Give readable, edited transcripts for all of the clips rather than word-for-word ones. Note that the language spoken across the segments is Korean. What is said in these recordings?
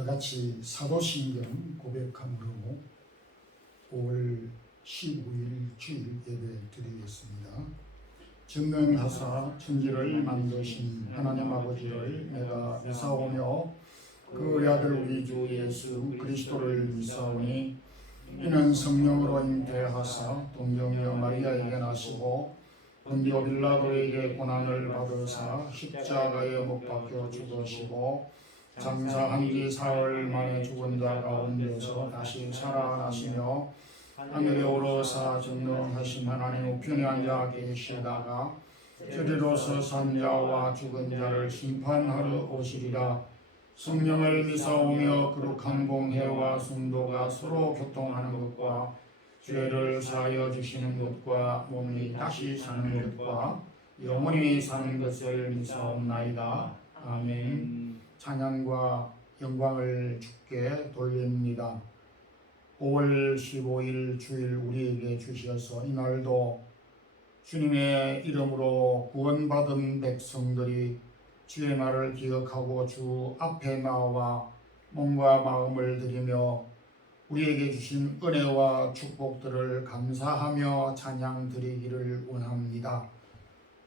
다 같이 사도신경 고백함으로 5월 15일 주일 예배 드리겠습니다. 전능하사 천지를 만드신 하나님 아버지를 내가 믿사오며 그 우리 아들 우리 주 예수 그리스도를 믿사오니 이는 성령으로 잉태하사 동정녀 마리아에게 나시고 본디오 빌라도에게 고난을 받으사 십자가에 못 박혀 죽으시고 장사한 지 사흘 만에 죽은 자 가운데서 다시 살아나시며 하늘에 오르사 전능하신 하나님 우편에 앉아 계시다가 저리로서 산 자와 죽은 자를 심판하러 오시리라. 성령을 믿사오며 거룩한 공회와 성도가 서로 교통하는 것과 죄를 사하여 주시는 것과 몸이 다시 사는 것과 영원히 사는 것을 믿사옵나이다. 아멘. 찬양과 영광을 주께 돌립니다. 5월 15일 주일 우리에게 주셔서 이날도 주님의 이름으로 구원받은 백성들이 주의 날을 기억하고 주 앞에 나와 몸과 마음을 드리며 우리에게 주신 은혜와 축복들을 감사하며 찬양 드리기를 원합니다.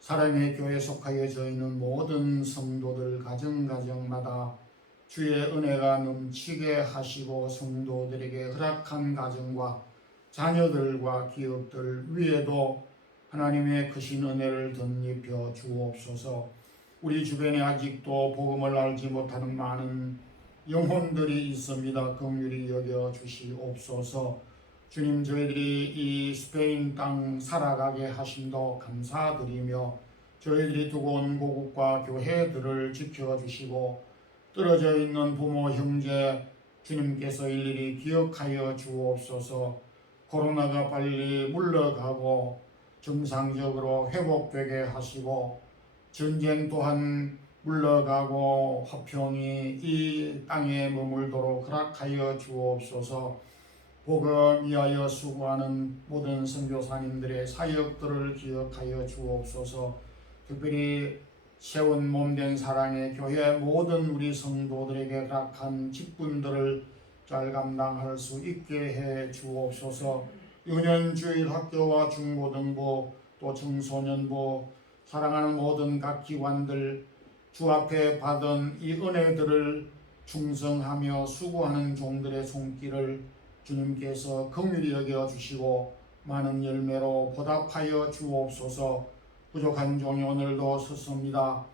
사랑의 교회에 속하여 저희는 모든 성도들 가정마다 주의 은혜가 넘치게 하시고 성도들에게 허락한 가정과 자녀들과 기업들 위에도 하나님의 크신 은혜를 덧입혀 주옵소서. 우리 주변에 아직도 복음을 알지 못하는 많은 영혼들이 있습니다. 긍휼히 여겨 주시옵소서. 주님, 저희들이 이 스페인 땅 살아가게 하심도 감사드리며 저희들이 두고 온 고국과 교회들을 지켜주시고 떨어져 있는 부모 형제 주님께서 일일이 기억하여 주옵소서. 코로나가 빨리 물러가고 정상적으로 회복되게 하시고 전쟁 또한 물러가고 화평이 이 땅에 머물도록 허락하여 주옵소서. 복음 위하여 수고하는 모든 선교사님들의 사역들을 기억하여 주옵소서. 특별히 세운 몸된 사랑의 교회 모든 우리 성도들에게 허락한 직분들을 잘 감당할 수 있게 해 주옵소서. 유년주일 학교와 중고등부 또 청소년부 사랑하는 모든 각 기관들 주 앞에 받은 이 은혜들을 충성하며 수고하는 종들의 손길을 주님께서 긍휼히 여겨 주시고 많은 열매로 보답하여 주옵소서. 부족한 종이 오늘도 섰습니다.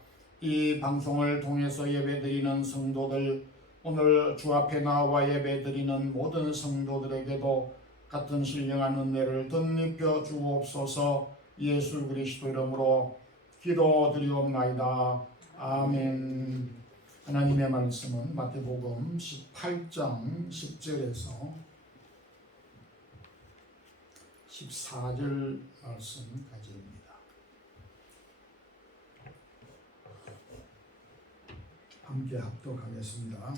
이 방송을 통해서 예배드리는 성도들, 오늘 주 앞에 나와 예배드리는 모든 성도들에게도 같은 신령한 은혜를 덧입혀 주옵소서. 예수 그리스도 이름으로 기도드리옵나이다. 아멘. 하나님의 말씀은 마태복음 18장 10절에서 14절 말씀까지입니다. 함께 합독하겠습니다.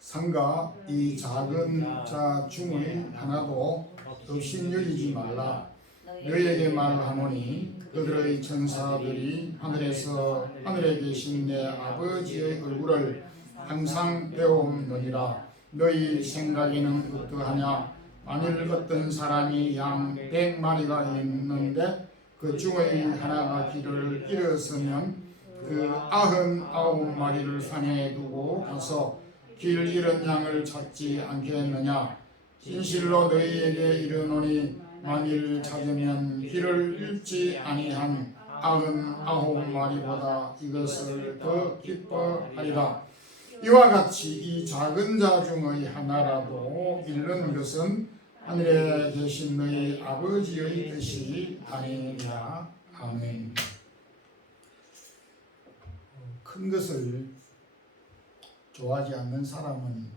상가 이 작은 자 중의 하나도 없인여기지 말라. 너희에게 말하노니 그들의 천사들이 하늘에 계신 내 아버지의 얼굴을 항상 배움느니라. 너희 생각에는 어떠하냐? 만일 어떤 사람이 양 100마리가 있는데 그 중에 하나가 길을 잃었으면 그 99마리를 산에 두고 가서 길 잃은 양을 찾지 않겠느냐? 진실로 너희에게 이르노니 만일 찾으면 길을 잃지 아니한 99마리보다 이것을 더 기뻐하리라. 이와 같이 이 작은 자 중의 하나라도 잃는 것은 하늘에 계신 너희 아버지의 뜻이 아니니라. 아멘. 큰 것을 좋아하지 않는 사람은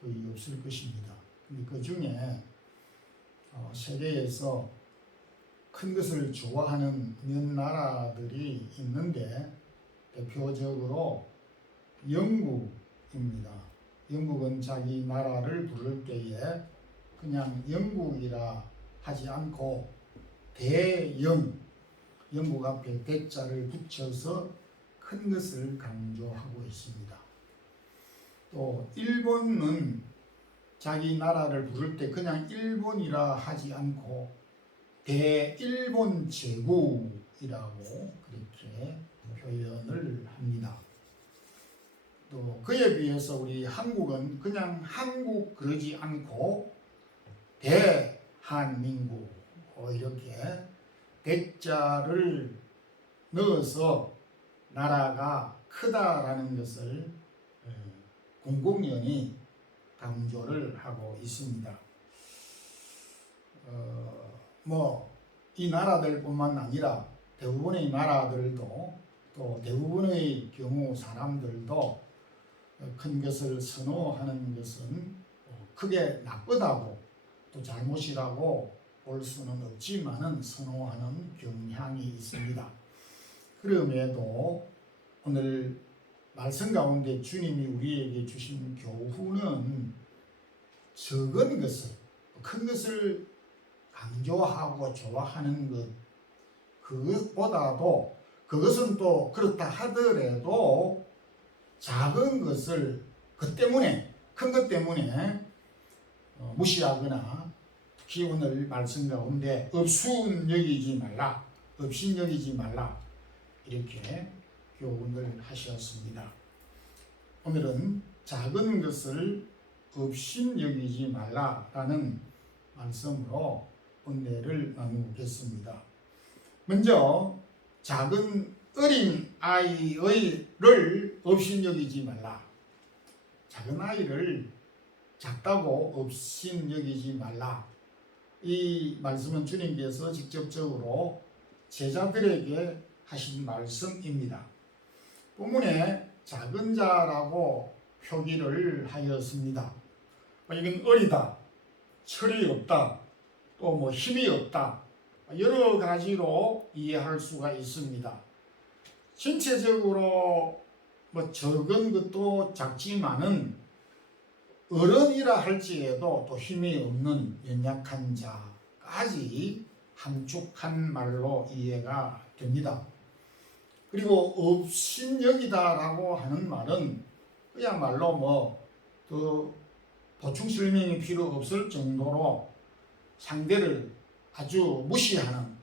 거의 없을 것입니다. 근데 그 중에 세계에서 큰 것을 좋아하는 몇 나라들이 있는데 대표적으로 영국입니다. 영국은 자기 나라를 부를 때에 그냥 영국이라 하지 않고 대영, 영국 앞에 대자를 붙여서 큰 것을 강조하고 있습니다. 또 일본은 자기 나라를 부를 때 그냥 일본이라 하지 않고 대일본 제국이라고 그렇게 표현을 합니다. 또 그에 비해서 우리 한국은 그냥 한국 그러지 않고 대한민국 이렇게 대자를 넣어서 나라가 크다라는 것을 공공연히 강조를 하고 있습니다. 이 나라들뿐만 아니라 대부분의 나라들도 또 대부분의 경우 사람들도 큰 것을 선호하는 것은 크게 나쁘다고 또 잘못이라고 볼 수는 없지만은 선호하는 경향이 있습니다. 그럼에도 오늘 말씀 가운데 주님이 우리에게 주신 교훈은 적은 것을 큰 것을 강조하고 좋아하는 것 그것보다도 그것은 또 그렇다 하더라도 작은 것을 그 때문에 큰 것 때문에 무시하거나 특히 오늘 말씀 가운데 업신여기지 말라 이렇게 교훈을 하셨습니다. 오늘은 작은 것을 업신여기지 말라라는 말씀으로 은혜를 나누겠습니다. 먼저 작은 어린 아이를 업신여기지 말라. 작은 아이를 작다고 업신여기지 말라. 이 말씀은 주님께서 직접적으로 제자들에게 하신 말씀입니다. 본문에 작은 자라고 표기를 하였습니다. 이건 어리다, 철이 없다, 또 힘이 없다, 여러 가지로 이해할 수가 있습니다. 신체적으로 적은 것도 작지만은 어른이라 할지라도 또 힘이 없는 연약한 자까지 함축한 말로 이해가 됩니다. 그리고 업신여기다라고 하는 말은 그야말로 더 보충 설명이 필요 없을 정도로 상대를 아주 무시하는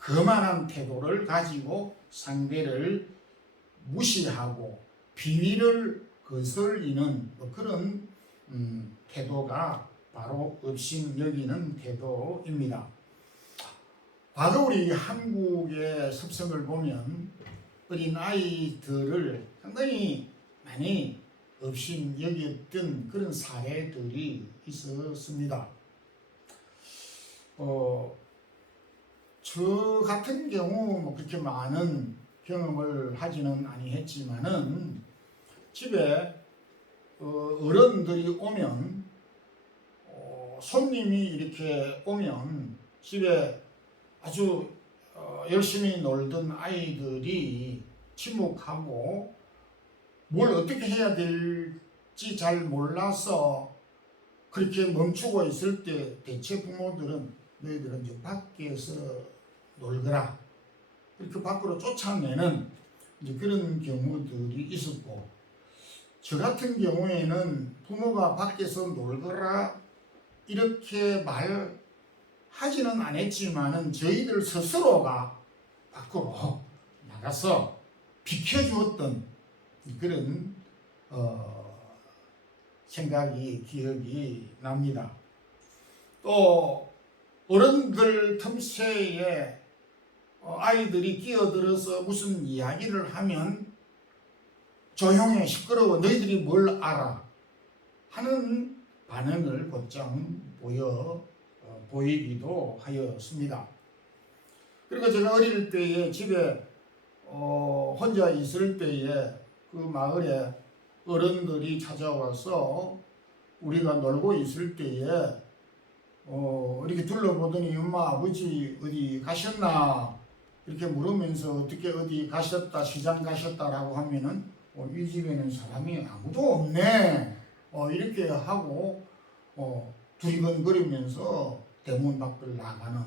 거만한 태도를 가지고 상대를 무시하고 비위를 거슬리는 그런 태도가 바로 업신여기는 태도입니다. 과거 우리 한국의 습성을 보면 어린 아이들을 상당히 많이 업신여겼던 그런 사례들이 있었습니다. 저 같은 경우 그렇게 많은 경험을 하지는 아니했지만은 집에 어른들이 오면 손님이 이렇게 오면 집에 아주 열심히 놀던 아이들이 침묵하고 뭘 어떻게 해야 될지 잘 몰라서 그렇게 멈추고 있을 때 대체 부모들은 너희들은 이제 밖에서 놀거라 이렇게 밖으로 쫓아내는 이제 그런 경우들이 있었고, 저 같은 경우에는 부모가 밖에서 놀거라 이렇게 말하지는 않았지만은 저희들 스스로가 밖으로 나가서 비켜주었던 그런 기억이 납니다. 또 어른들 틈새에 아이들이 끼어들어서 무슨 이야기를 하면 조용해, 시끄러워, 너희들이 뭘 알아 하는 반응을 곧장 보이기도 하였습니다. 그리고 제가 어릴 때에 집에 혼자 있을 때에 그 마을에 어른들이 찾아와서 우리가 놀고 있을 때에 이렇게 둘러보더니 엄마 아버지 어디 가셨나 이렇게 물으면서 어떻게 어디 가셨다 시장 가셨다라고 하면은 이 집에는 사람이 아무도 없네 이렇게 하고 두리번거리면서 대문 밖을 나가는,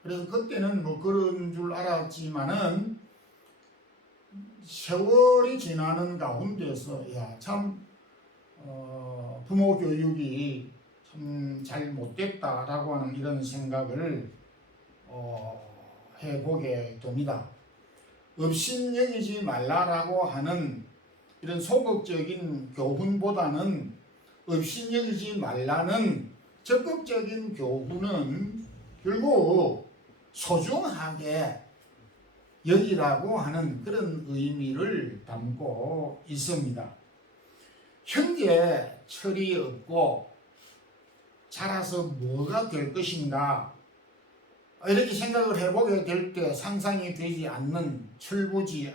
그래서 그때는 그런 줄 알았지만은 세월이 지나는 가운데서 참 부모 교육이 참 잘 못됐다라고 하는 이런 생각을 해보게 됩니다. 업신여기지 말라라고 하는 이런 소극적인 교훈보다는 업신여기지 말라는 적극적인 교훈은 결국 소중하게 여기라고 하는 그런 의미를 담고 있습니다. 현재 철이 없고 자라서 뭐가 될 것인가 이렇게 생각을 해보게 될 때 상상이 되지 않는 철부지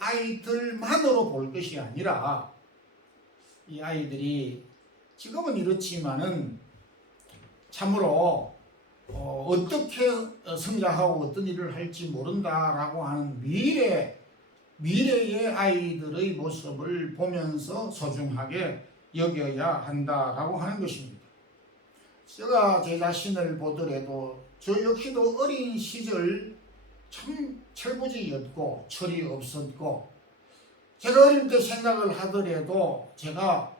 아이들만으로 볼 것이 아니라 이 아이들이 지금은 이렇지만은 참으로 어떻게 성장하고 어떤 일을 할지 모른다라고 하는 미래의 아이들의 모습을 보면서 소중하게 여겨야 한다라고 하는 것입니다. 제가 제 자신을 보더라도 저 역시도 어린 시절 참 철부지였고 철이 없었고 제가 어릴 때 생각을 하더라도 제가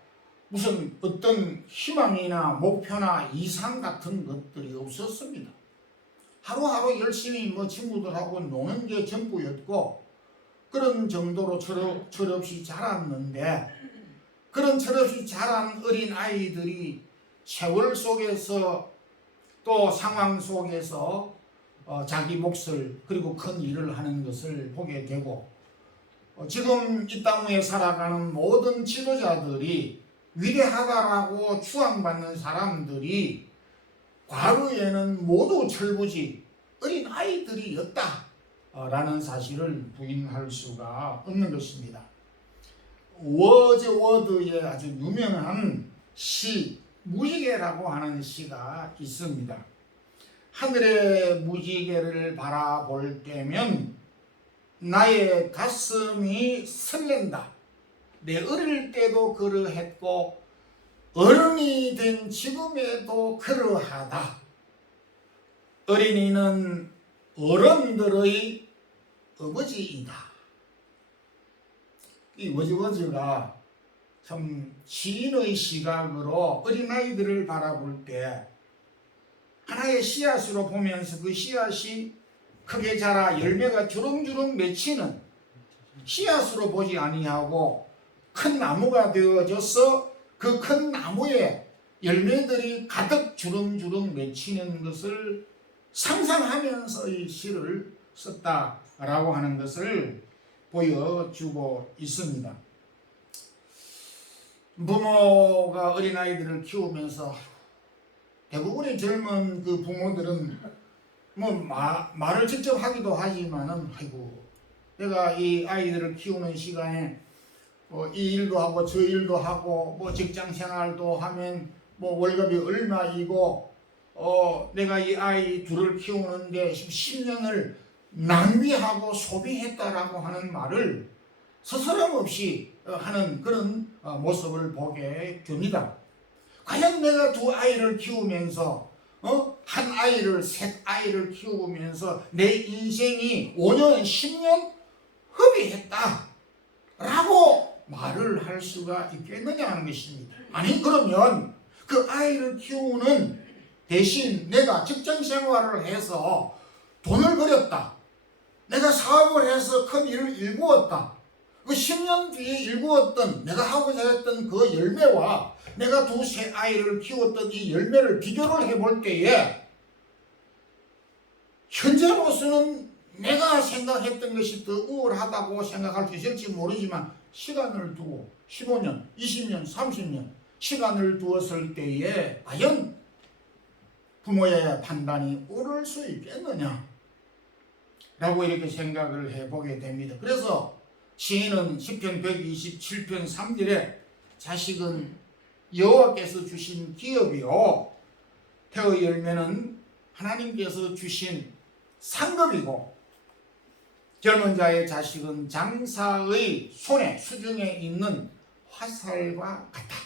무슨 어떤 희망이나 목표나 이상 같은 것들이 없었습니다. 하루하루 열심히 친구들하고 노는 게 전부였고 그런 정도로 철없이 자랐는데 그런 철없이 자란 어린 아이들이 세월 속에서 또 상황 속에서 자기 몫을 그리고 큰 일을 하는 것을 보게 되고 지금 이 땅 위에 살아가는 모든 지도자들이 위대하다라고 추앙받는 사람들이 과거에는 모두 철부지 어린 아이들이었다라는 사실을 부인할 수가 없는 것입니다. 워즈워드의 아주 유명한 시 무지개라고 하는 시가 있습니다. 하늘의 무지개를 바라볼 때면 나의 가슴이 설렌다. 내 어릴 때도 그러했고 어른이 된 지금에도 그러하다. 어린이는 어른들의 아버지이다. 이 워즈워드가 참 시인의 시각으로 어린아이들을 바라볼 때 하나의 씨앗으로 보면서 그 씨앗이 크게 자라 열매가 주렁주렁 맺히는 씨앗으로 보지 아니하고 큰 나무가 되어져서 그 큰 나무에 열매들이 가득 주렁주렁 맺히는 것을 상상하면서 이 시를 썼다라고 하는 것을 보여주고 있습니다. 부모가 어린아이들을 키우면서 대부분의 젊은 그 부모들은 말을 직접 하기도 하지만은 아이고 내가 이 아이들을 키우는 시간에 이 일도 하고 저 일도 하고 직장 생활도 하면 월급이 얼마이고 내가 이 아이 둘을 키우는데 10년을 낭비하고 소비했다라고 하는 말을 스스럼 없이 하는 그런 모습을 보게 됩니다. 과연 내가 두 아이를 키우면서 한 아이를 셋 아이를 키우면서 내 인생이 5년 10년 허비했다 라고 말을 할 수가 있겠느냐 하는 것입니다. 아니 그러면 그 아이를 키우는 대신 내가 직장 생활을 해서 돈을 벌였다. 내가 사업을 해서 큰 일을 일구었다. 그 10년 뒤에 일구었던 내가 하고자 했던 그 열매와 내가 두세 아이를 키웠던 이 열매를 비교를 해볼 때에 현재로서는 내가 생각했던 것이 더 우월하다고 생각할 수 있을지 모르지만 시간을 두고 15년, 20년, 30년 시간을 두었을 때에 과연 부모의 판단이 옳을 수 있겠느냐 라고 이렇게 생각을 해보게 됩니다. 그래서 시인은 시편 127편 3절에 자식은 여호와께서 주신 기업이요 태의 열매는 하나님께서 주신 상급이고 젊은 자의 자식은 장사의 손에 수중에 있는 화살과 같다.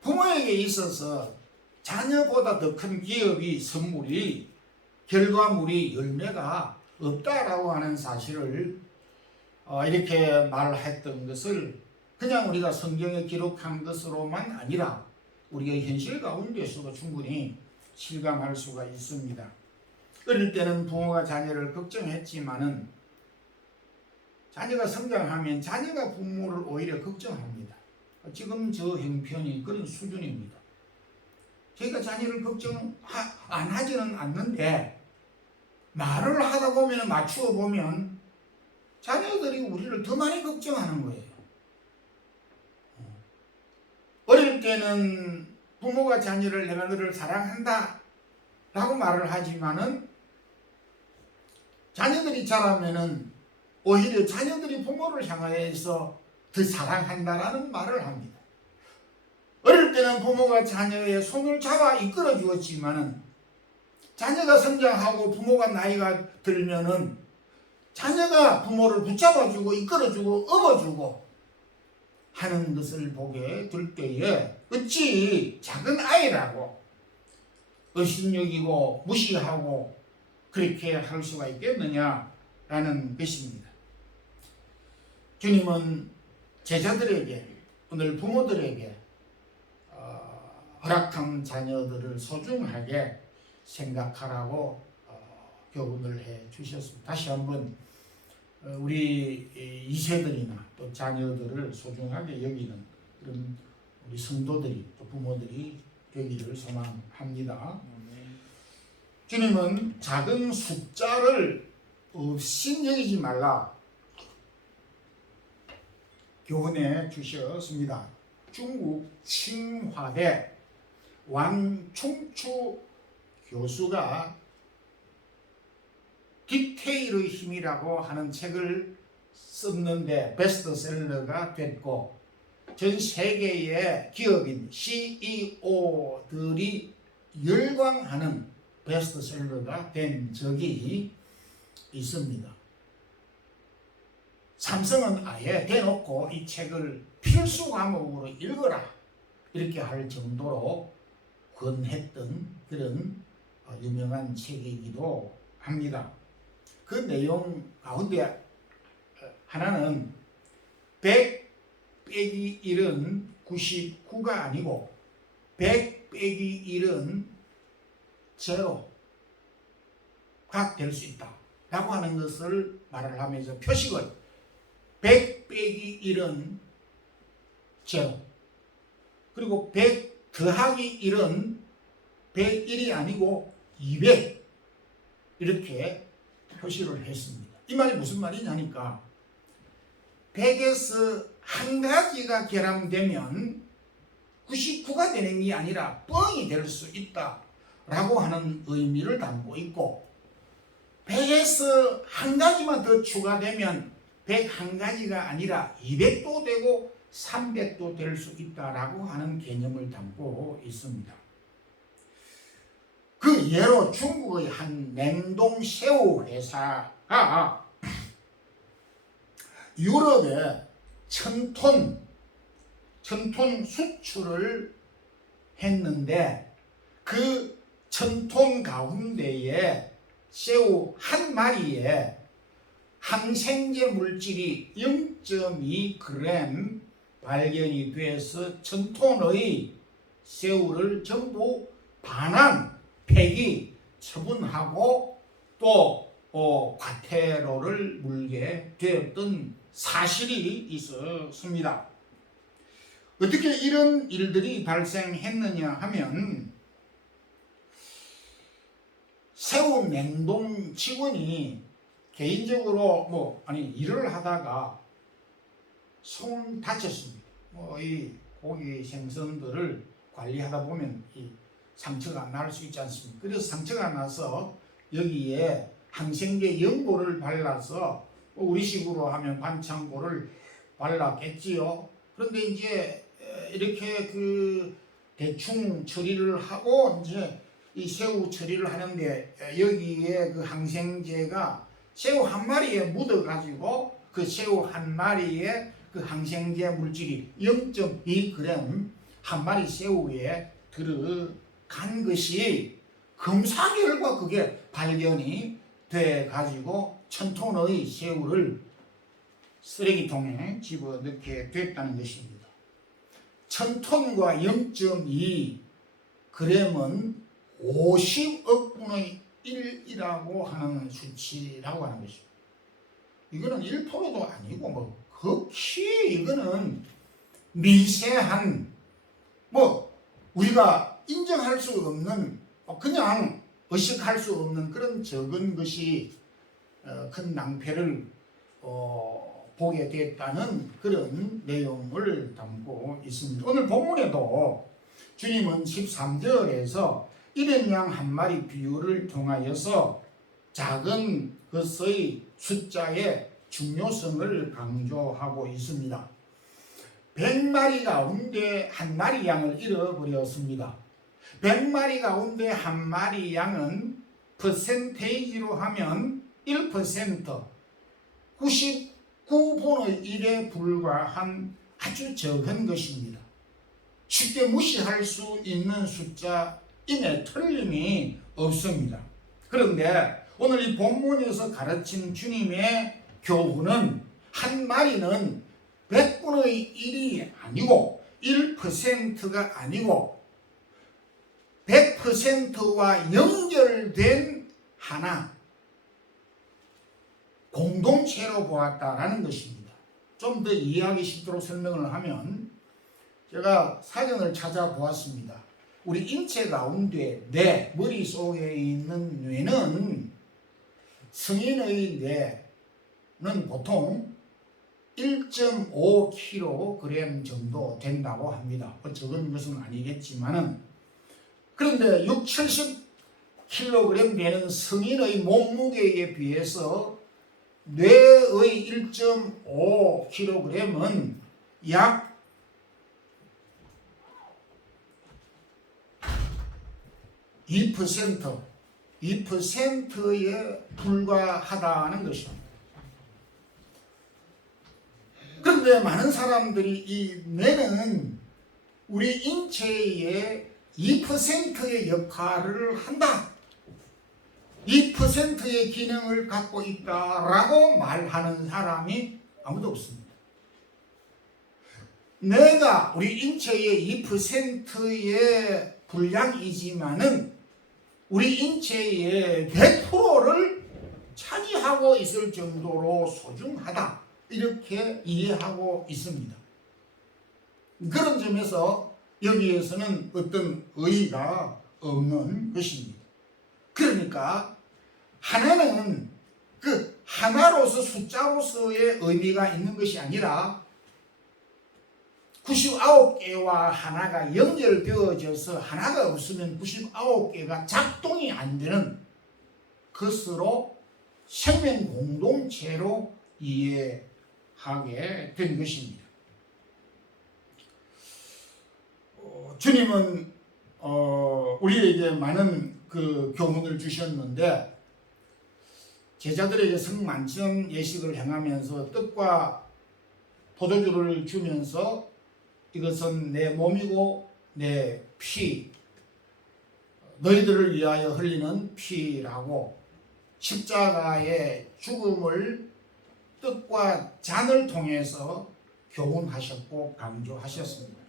부모에게 있어서 자녀보다 더 큰 기업이 선물이 결과물이 열매가 없다라고 하는 사실을 이렇게 말했던 것을 그냥 우리가 성경에 기록한 것으로만 아니라 우리가 현실 가운데서도 충분히 실감할 수가 있습니다. 어릴 때는 부모가 자녀를 걱정했지만은 자녀가 성장하면 자녀가 부모를 오히려 걱정합니다. 지금 저 형편이 그런 수준입니다. 저희가 자녀를 걱정 안 하지는 않는데 말을 하다 보면 맞추어 보면 자녀들이 우리를 더 많이 걱정하는 거예요. 어릴 때는 부모가 자녀를 내가 너를 사랑한다 라고 말을 하지만은 자녀들이 자라면은 오히려 자녀들이 부모를 향하여서 더 사랑한다라는 말을 합니다. 어릴 때는 부모가 자녀의 손을 잡아 이끌어 주었지만은 자녀가 성장하고 부모가 나이가 들면은 자녀가 부모를 붙잡아주고 이끌어주고 업어주고 하는 것을 보게 될 때에 어찌 작은 아이라고 업신여기고 무시하고 그렇게 할 수가 있겠느냐라는 것입니다. 주님은 제자들에게 오늘 부모들에게 허락한 자녀들을 소중하게 생각하라고 교훈을 해 주셨습니다. 다시 한번 우리 2세들이나 또 자녀들을 소중하게 여기는 그런 우리 성도들이 또 부모들이 되기를 소망합니다. 주님은 작은 숫자를 없인 여기지 말라 교훈해 주셨습니다. 중국 칭화대 왕충추 교수가 디테일의 힘이라고 하는 책을 썼는데 베스트셀러가 됐고 전 세계의 기업인 CEO들이 열광하는 베스트셀러가 된 적이 있습니다. 삼성은 아예 대놓고 이 책을 필수 과목으로 읽어라 이렇게 할 정도로 권했던 그런 유명한 책이기도 합니다. 그 내용 가운데 하나는 100 빼기 1은 99가 아니고 100 빼기 1은 제로가 될 수 있다 라고 하는 것을 말을 하면서 표식을 100 빼기 1은 제로 그리고 100 더하기 1은 101이 아니고 200 이렇게 표시를 했습니다. 이 말이 무슨 말이냐니까 100에서 한 가지가 결함되면 99가 되는 게 아니라 뻥이 될 수 있다 라고 하는 의미를 담고 있고 100에서 한 가지만 더 추가되면 101가지가 아니라 200도 되고 300도 될 수 있다라고 하는 개념을 담고 있습니다. 그 예로 중국의 한 냉동 새우 회사가 유럽에 1000톤 수출을 했는데 그 1000톤 가운데에 새우 한 마리에 항생제 물질이 0.2g 발견이 돼서 1000톤의 새우를 전부 반환, 폐기, 처분하고 또 과태료를 물게 되었던 사실이 있었습니다. 어떻게 이런 일들이 발생했느냐 하면 새우 냉동 직원이 개인적으로 일을 하다가 손 다쳤습니다. 이 고기 생선들을 관리하다 보면 이 상처가 날 수 있지 않습니까? 그래서 상처가 나서 여기에 항생제 연고를 발라서 우리식으로 하면 반창고를 발랐겠지요. 그런데 이제 이렇게 그 대충 처리를 하고 이제 이 새우 처리를 하는데 여기에 그 항생제가 새우 한 마리에 묻어가지고 그 새우 한 마리에 그 항생제 물질이 0.2g 한 마리 새우에 들어간 것이 검사 결과 그게 발견이 돼 가지고 1000톤의 새우를 쓰레기통에 집어넣게 됐다는 것입니다. 1000톤과 0.2g은 50억 분의 1이라고 하는 수치라고 하는 것입니다. 이거는 1%도 아니고 뭐 극히 이거는 미세한 우리가 인정할 수 없는 그냥 의식할 수 없는 그런 적은 것이 큰 낭패를 보게 됐다는 그런 내용을 담고 있습니다. 오늘 본문에도 주님은 13절에서 일행 양 한 마리 비유를 통하여서 작은 것의 숫자의 중요성을 강조하고 있습니다. 100마리 가운데 한 마리 양을 잃어버렸습니다. 100마리 가운데 한 마리 양은 퍼센테이지로 하면 1%, 99분의 1에 불과한 아주 적은 것입니다. 쉽게 무시할 수 있는 숫자임에 틀림이 없습니다. 그런데 오늘 이 본문에서 가르친 주님의 교훈은 한 마리는 100분의 1이 아니고 1%가 아니고 100%와 연결된 하나 공동체로 보았다라는 것입니다. 좀 더 이해하기 쉽도록 설명을 하면 제가 사전을 찾아보았습니다. 우리 인체 가운데 뇌, 머릿속에 있는 뇌는 성인의 뇌는 보통 1.5kg 정도 된다고 합니다. 적은 것은 아니겠지만은 그런데 60-70kg 되는 성인의 몸무게에 비해서 뇌의 1.5kg은 약 2%에 불과하다는 것입니다. 그런데 많은 사람들이 이 뇌는 우리 인체의 2%의 역할을 한다. 2%의 기능을 갖고 있다라고 말하는 사람이 아무도 없습니다. 뇌가 우리 인체의 2%의 분량이지만은 우리 인체의 100%를 차지하고 있을 정도로 소중하다. 이렇게 이해하고 있습니다. 그런 점에서 여기에서는 어떤 의의가 없는 것입니다. 그러니까 하나는 그 하나로서 숫자로서의 의미가 있는 것이 아니라 99개와 하나가 연결되어져서 하나가 없으면 99개가 작동이 안 되는 것으로 생명 공동체로 이해하게 된 것입니다. 주님은 우리에게 많은 그 교훈을 주셨는데 제자들에게 성만찬 예식을 행하면서 떡과 포도주를 주면서 이것은 내 몸이고 내 피, 너희들을 위하여 흘리는 피라고 십자가의 죽음을 떡과 잔을 통해서 교훈하셨고 강조하셨습니다.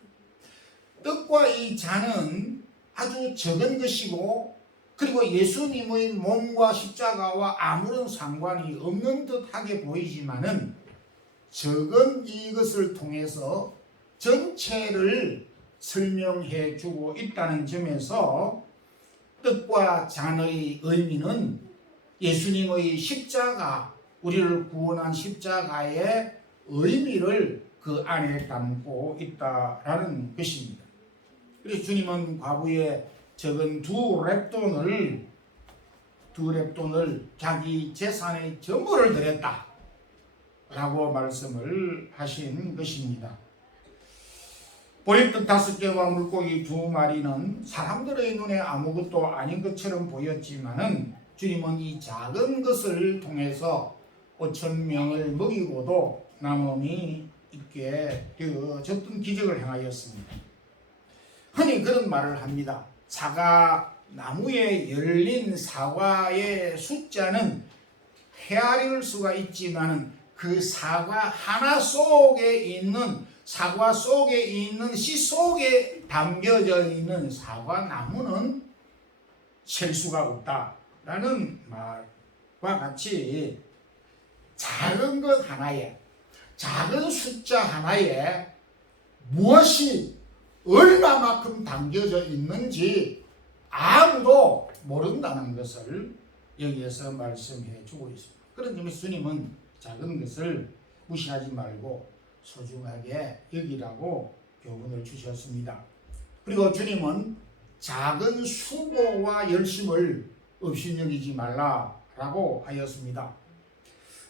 떡과 이 잔은 아주 적은 것이고 그리고 예수님의 몸과 십자가와 아무런 상관이 없는 듯하게 보이지만은 적은 이것을 통해서 전체를 설명해 주고 있다는 점에서 떡과 잔의 의미는 예수님의 십자가, 우리를 구원한 십자가의 의미를 그 안에 담고 있다라는 것입니다. 그래서 주님은 과부의 적은 두 렙돈을 자기 재산의 전부를 드렸다 라고 말씀을 하신 것입니다. 보리떡 5개와 물고기 2마리는 사람들의 눈에 아무것도 아닌 것처럼 보였지만은 주님은 이 작은 것을 통해서 5,000명을 먹이고도 남음이 있게 되어졌던 기적을 행하였습니다. 흔히 그런 말을 합니다. 사과 나무에 열린 사과의 숫자는 헤아릴 수가 있지만은 그 사과 하나 속에 있는 사과 속에 있는 씨 속에 담겨져 있는 사과 나무는 셀 수가 없다라는 말과 같이 작은 것 하나에 작은 숫자 하나에 무엇이 얼마만큼 담겨져 있는지 아무도 모른다는 것을 여기에서 말씀해 주고 있습니다. 그런 점에서 주님은 작은 것을 무시하지 말고 소중하게 여기라고 교훈을 주셨습니다. 그리고 주님은 작은 수고와 열심을 없이 여기지 말라라고 하였습니다.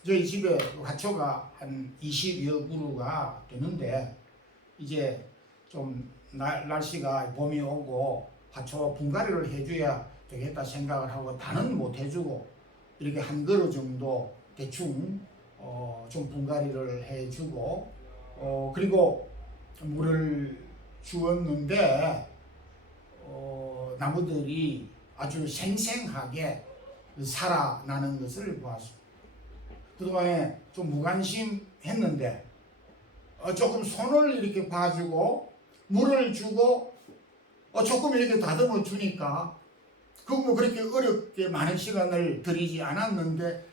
저희 집에 화초가 한 20여 그루가 되는데 이제 좀 날씨가 봄이 오고 화초 분갈이를 해줘야 되겠다 생각을 하고 다는 못 해주고 이렇게 한 그루 정도 대충 좀 분갈이를 해주고 그리고 물을 주었는데 나무들이 아주 생생하게 살아나는 것을 보았습니다. 그동안에 좀 무관심했는데 조금 손을 이렇게 봐주고 물을 주고 조금 이렇게 다듬어 주니까 뭐 그렇게 어렵게 많은 시간을 들이지 않았는데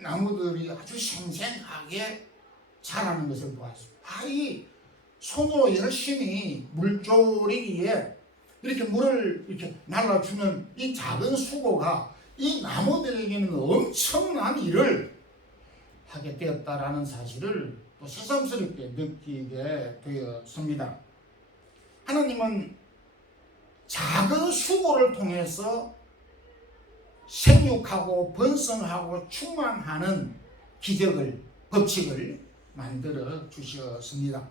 나무들이 아주 생생하게 자라는 것을 보았습니다. 이 손으로 열심히 물 조리기에 이렇게 물을 이렇게 날라주는 이 작은 수고가 이 나무들에게는 엄청난 일을 하게 되었다라는 사실을 또 새삼스럽게 느끼게 되었습니다. 하나님은 작은 수고를 통해서 생육하고 번성하고 충만하는 기적을, 법칙을 만들어 주셨습니다.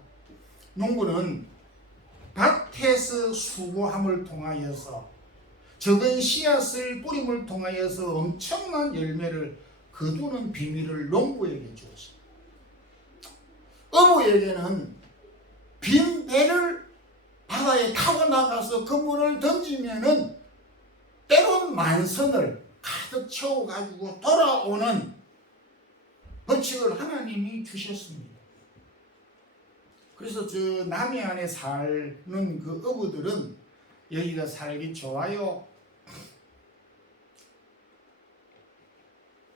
농부는 밭에서 수고함을 통하여서 적은 씨앗을 뿌림을 통하여서 엄청난 열매를 거두는 비밀을 농부에게 주었습니다. 어부에게는 빈 배를 바다에 타고 나가서 그물을 던지면은 때론 만선을 가득 채워가지고 돌아오는 법칙을 하나님이 주셨습니다. 그래서 저 남해안에 사는 그 어부들은 여기가 살기 좋아요.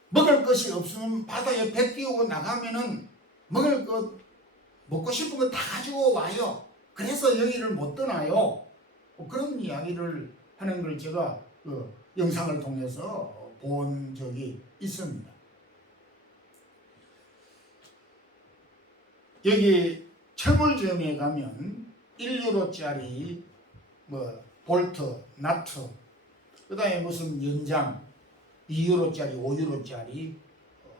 먹을 것이 없으면 바다에 배 띄우고 나가면은 먹을 것, 먹고 싶은 거 다 가지고 와요. 그래서 여기를 못 떠나요. 그런 이야기를 하는 걸 제가 영상을 통해서 본 적이 있습니다. 여기 철물점에 가면 1유로짜리 볼트, 나트, 그 다음에 무슨 연장 2유로짜리, 5유로짜리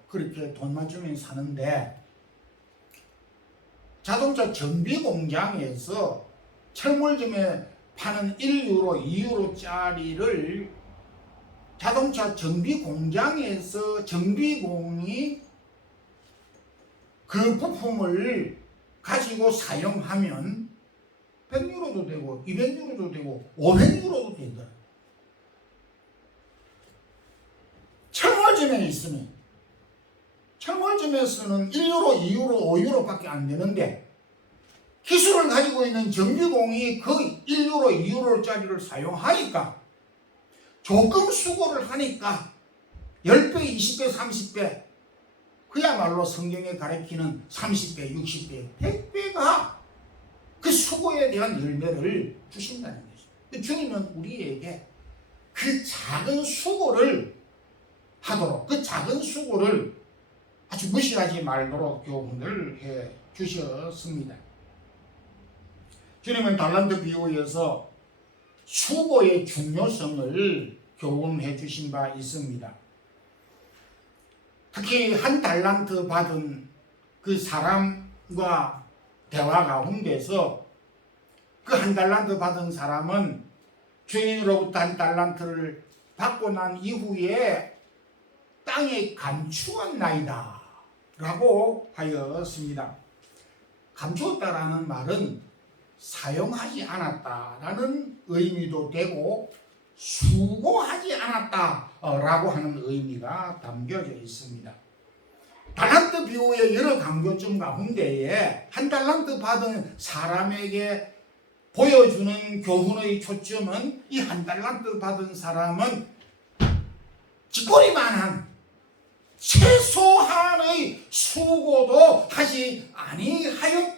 그렇게 돈만 주면 사는데 자동차 정비 공장에서 철물점에 파는 1유로, 2유로짜리를 자동차 정비 공장에서 정비공이 그 부품을 가지고 사용하면 100유로도 되고 200유로도 되고 500유로도 된다. 철물점에 있으면 철물점에서는 1유로, 2유로, 5유로밖에 안 되는데 기술을 가지고 있는 정비공이 그 1유로, 2유로짜리를 사용하니까 조금 수고를 하니까 10배, 20배, 30배 그야말로 성경에 가리키는 30배, 60배, 100배가 그 수고에 대한 열매를 주신다는 것입니다. 주님은 우리에게 그 작은 수고를 하도록 그 작은 수고를 아주 무시하지 말도록 교훈을 해 주셨습니다. 주님은 달란트 비유에서 수고의 중요성을 교훈해 주신 바 있습니다. 특히 한 달란트 받은 그 사람과 대화 가운데서 그 한 달란트 받은 사람은 주인으로부터 한 달란트를 받고 난 이후에 땅에 감추었나이다 라고 하였습니다. 감추었다라는 말은 사용하지 않았다라는 의미도 되고 수고하지 않았다라고 하는 의미가 담겨져 있습니다. 달란트 비유의 여러 강조점 가운데에 한 달란트 받은 사람에게 보여주는 교훈의 초점은 이 한 달란트 받은 사람은 쥐꼬리만한 최소한의 수고도 하지 아니하였다라는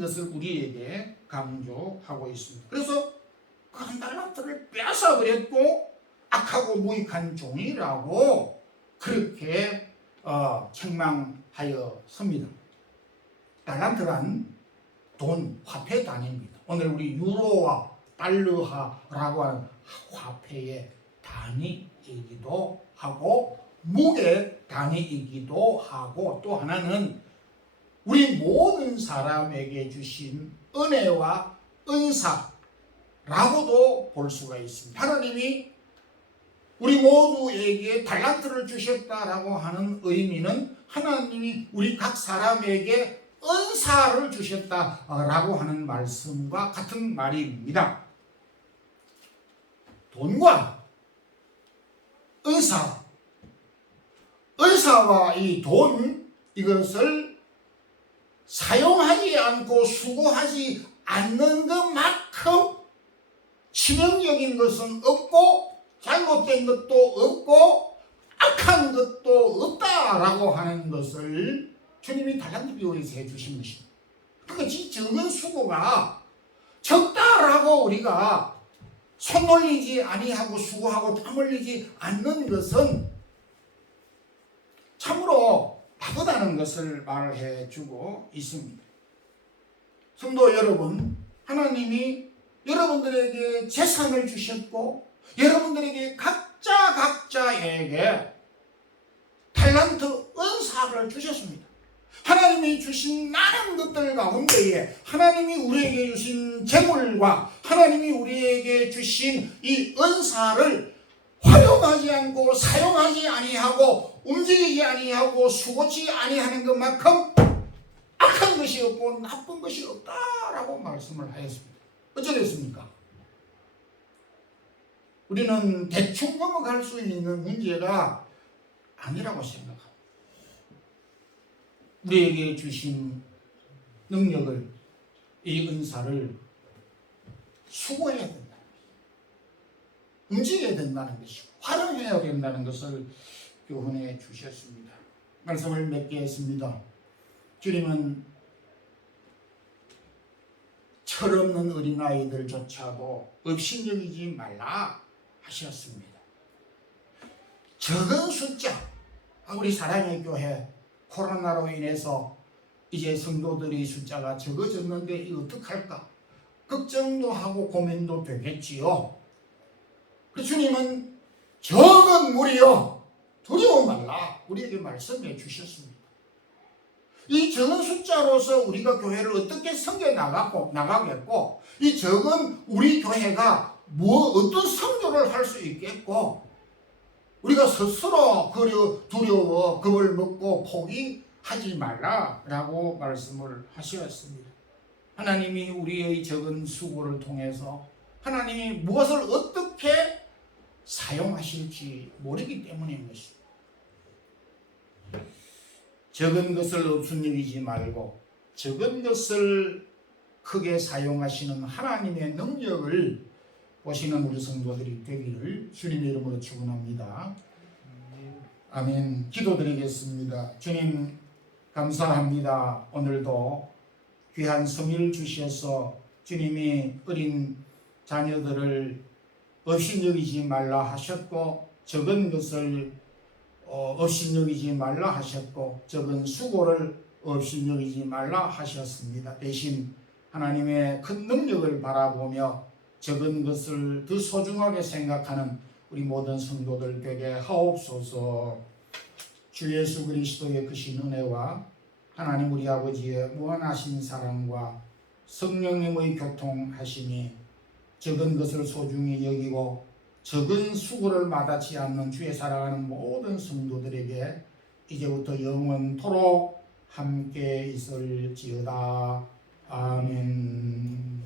것을 우리에게 강조하고 있습니다. 그래서 그 한 달란트를 뺏어버렸고 악하고 무익한 종이라고 그렇게 책망하였습니다. 달란트란 돈, 화폐 단위입니다. 오늘 우리 유로와 달러화라고 하는 화폐의 단위이기도 하고 무게 단위이기도 하고 또 하나는 우리 모든 사람에게 주신 은혜와 은사라고도 볼 수가 있습니다. 하나님이 우리 모두에게 달란트를 주셨다라고 하는 의미는 하나님이 우리 각 사람에게 은사를 주셨다라고 하는 말씀과 같은 말입니다. 돈과 은사와 이 돈, 이것을 사용하지 않고 수고하지 않는 것만큼 치명적인 것은 없고 잘못된 것도 없고 악한 것도 없다라고 하는 것을 주님이 달란트 비유에서 해주신 것입니다. 그것이 적은 수고가 적다라고 우리가 손 놀리지 아니하고 수고하고 땀 흘리지 않는 것은 참으로 바보다는 것을 말해 주고 있습니다. 성도 여러분, 하나님이 여러분들에게 재산을 주셨고 여러분들에게 각자에게 달란트 은사를 주셨습니다. 하나님이 주신 많은 것들 가운데에 하나님이 우리에게 주신 재물과 하나님이 우리에게 주신 이 은사를 활용하지 않고 사용하지 아니하고 움직이지 아니하고 수고치 아니하는 것만큼 악한 것이 없고 나쁜 것이 없다라고 말씀을 하였습니다. 어쩌겠습니까? 우리는 대충 넘어갈 수 있는 문제가 아니라고 생각합니다. 우리에게 주신 능력을, 이 은사를 수고해야 된다. 움직여야 된다는 것이고 활용해야 된다는 것을 교훈해 주셨습니다. 말씀을 맺게 했습니다. 주님은 철없는 어린아이들조차도 업신여기지 말라 하셨습니다. 적은 숫자, 우리 사랑의 교회 코로나로 인해서 이제 성도들의 숫자가 적어졌는데 이 어떡할까? 걱정도 하고 고민도 되겠지요. 주님은 적은 무리여 두려워 말라 우리에게 말씀해 주셨습니다. 이 적은 숫자로서 우리가 교회를 어떻게 섬겨 나가겠고 이 적은 우리 교회가 어떤 성교를 할 수 있겠고 우리가 스스로 두려워 겁을 먹고 포기하지 말라라고 말씀을 하셨습니다. 하나님이 우리의 적은 수고를 통해서 하나님이 무엇을 어떻게 사용하실지 모르기 때문인 것입니다. 적은 것을 없음 여기지 말고 적은 것을 크게 사용하시는 하나님의 능력을 보시는 우리 성도들이 되기를 주님의 이름으로 축원합니다. 아멘. 기도드리겠습니다. 주님 감사합니다. 오늘도 귀한 성의를 주셔서 주님이 어린 자녀들을 업신여기지 말라 하셨고 적은 것을 업신여기지 말라 하셨고 적은 수고를 업신여기지 말라 하셨습니다. 대신 하나님의 큰 능력을 바라보며 적은 것을 더 소중하게 생각하는 우리 모든 성도들 되게 하옵소서. 주 예수 그리스도의 크신 은혜와 하나님 우리 아버지의 무한하신 사랑과 성령님의 교통하심이 적은 것을 소중히 여기고 적은 수고를 마다치 않는 주의 사랑하는 모든 성도들에게 이제부터 영원토록 함께 있을지어다. 아멘.